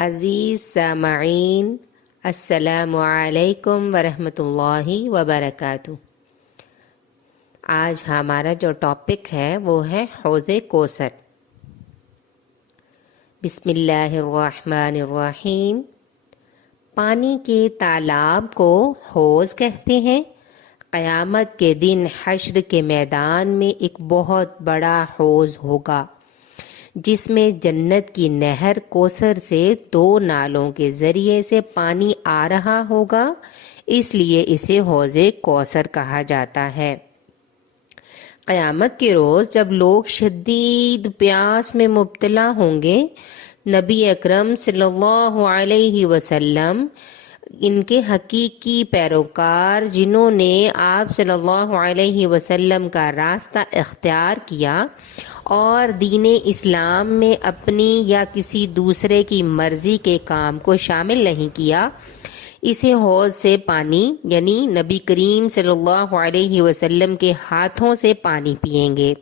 عزیز سامعین، السلام علیکم ورحمۃ اللہ وبرکاتہ۔ آج ہمارا جو ٹاپک ہے وہ ہے حوض کوثر۔ بسم اللہ الرحمن الرحیم۔ پانی کے تالاب کو حوض کہتے ہیں۔ قیامت کے دن حشر کے میدان میں ایک بہت بڑا حوض ہوگا جس میں جنت کی نہر کوثر سے 2 نالوں کے ذریعے سے پانی آ رہا ہوگا، اس لیے اسے حوض کوثر کہا جاتا ہے۔ قیامت کے روز جب لوگ شدید پیاس میں مبتلا ہوں گے، نبی اکرم صلی اللہ علیہ وسلم ان کے حقیقی پیروکار جنہوں نے آپ صلی اللہ علیہ وسلم کا راستہ اختیار کیا اور دین اسلام میں اپنی یا کسی دوسرے کی مرضی کے کام کو شامل نہیں کیا، اسے حوض سے پانی یعنی نبی کریم صلی اللہ علیہ وسلم کے ہاتھوں سے پانی پئیں گے۔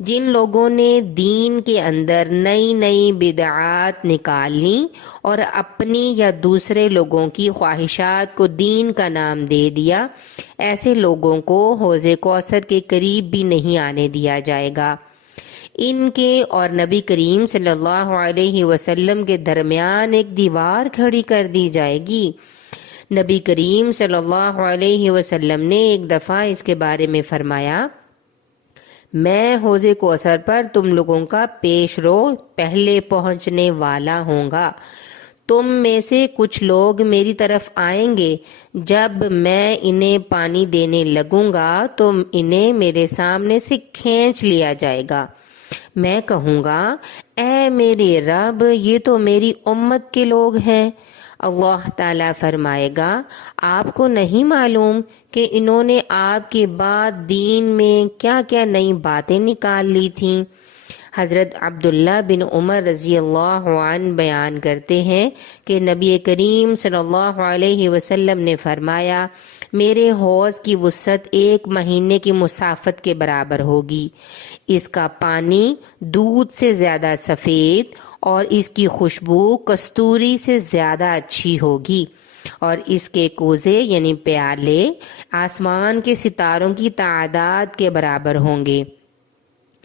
جن لوگوں نے دین کے اندر نئی نئی بدعات نکال لیں اور اپنی یا دوسرے لوگوں کی خواہشات کو دین کا نام دے دیا، ایسے لوگوں کو حوض کوثر کے قریب بھی نہیں آنے دیا جائے گا۔ ان کے اور نبی کریم صلی اللہ علیہ وسلم کے درمیان ایک دیوار کھڑی کر دی جائے گی۔ نبی کریم صلی اللہ علیہ وسلم نے ایک دفعہ اس کے بارے میں فرمایا، میں حوض کوثر پر تم لوگوں کا پیش رو پہلے پہنچنے والا ہوں گا۔ تم میں سے کچھ لوگ میری طرف آئیں گے، جب میں انہیں پانی دینے لگوں گا تو انہیں میرے سامنے سے کھینچ لیا جائے گا۔ میں کہوں گا، اے میرے رب، یہ تو میری امت کے لوگ ہیں۔ اللہ تعالیٰ فرمائے گا، آپ کو نہیں معلوم کہ انہوں نے آپ کے بعد دین میں کیا کیا نئی باتیں نکال لی تھیں؟ حضرت عبداللہ بن عمر رضی اللہ عنہ بیان کرتے ہیں کہ نبی کریم صلی اللہ علیہ وسلم نے فرمایا، میرے حوض کی وسعت 1 مہینے کی مسافت کے برابر ہوگی۔ اس کا پانی دودھ سے زیادہ سفید اور اس کی خوشبو کستوری سے زیادہ اچھی ہوگی، اور اس کے کوزے یعنی پیالے آسمان کے ستاروں کی تعداد کے برابر ہوں گے۔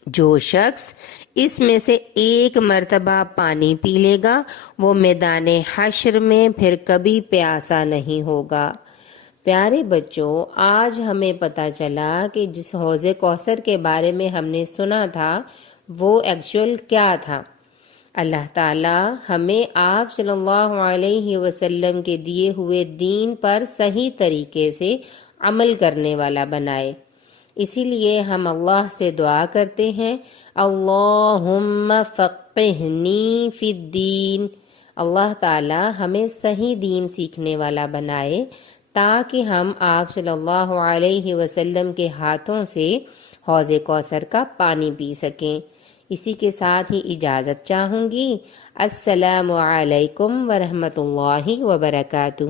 جو شخص اس میں سے 1 مرتبہ پانی پی لے گا وہ میدان حشر میں پھر کبھی پیاسا نہیں ہوگا۔ پیارے بچوں، آج ہمیں پتہ چلا کہ جس حوض کوثر کے بارے میں ہم نے سنا تھا وہ ایکچوئل کیا تھا۔ اللہ تعالیٰ ہمیں آپ صلی اللہ علیہ وسلم کے دیے ہوئے دین پر صحیح طریقے سے عمل کرنے والا بنائے۔ اسی لیے ہم اللہ سے دعا کرتے ہیں، اللہم فقہنی فی الدین۔ اللہ تعالیٰ ہمیں صحیح دین سیکھنے والا بنائے تاکہ ہم آپ صلی اللہ علیہ وسلم کے ہاتھوں سے حوض کوثر کا پانی پی سکیں۔ اسی کے ساتھ ہی اجازت چاہوں گی۔ السلام علیکم ورحمۃ اللہ وبرکاتہ۔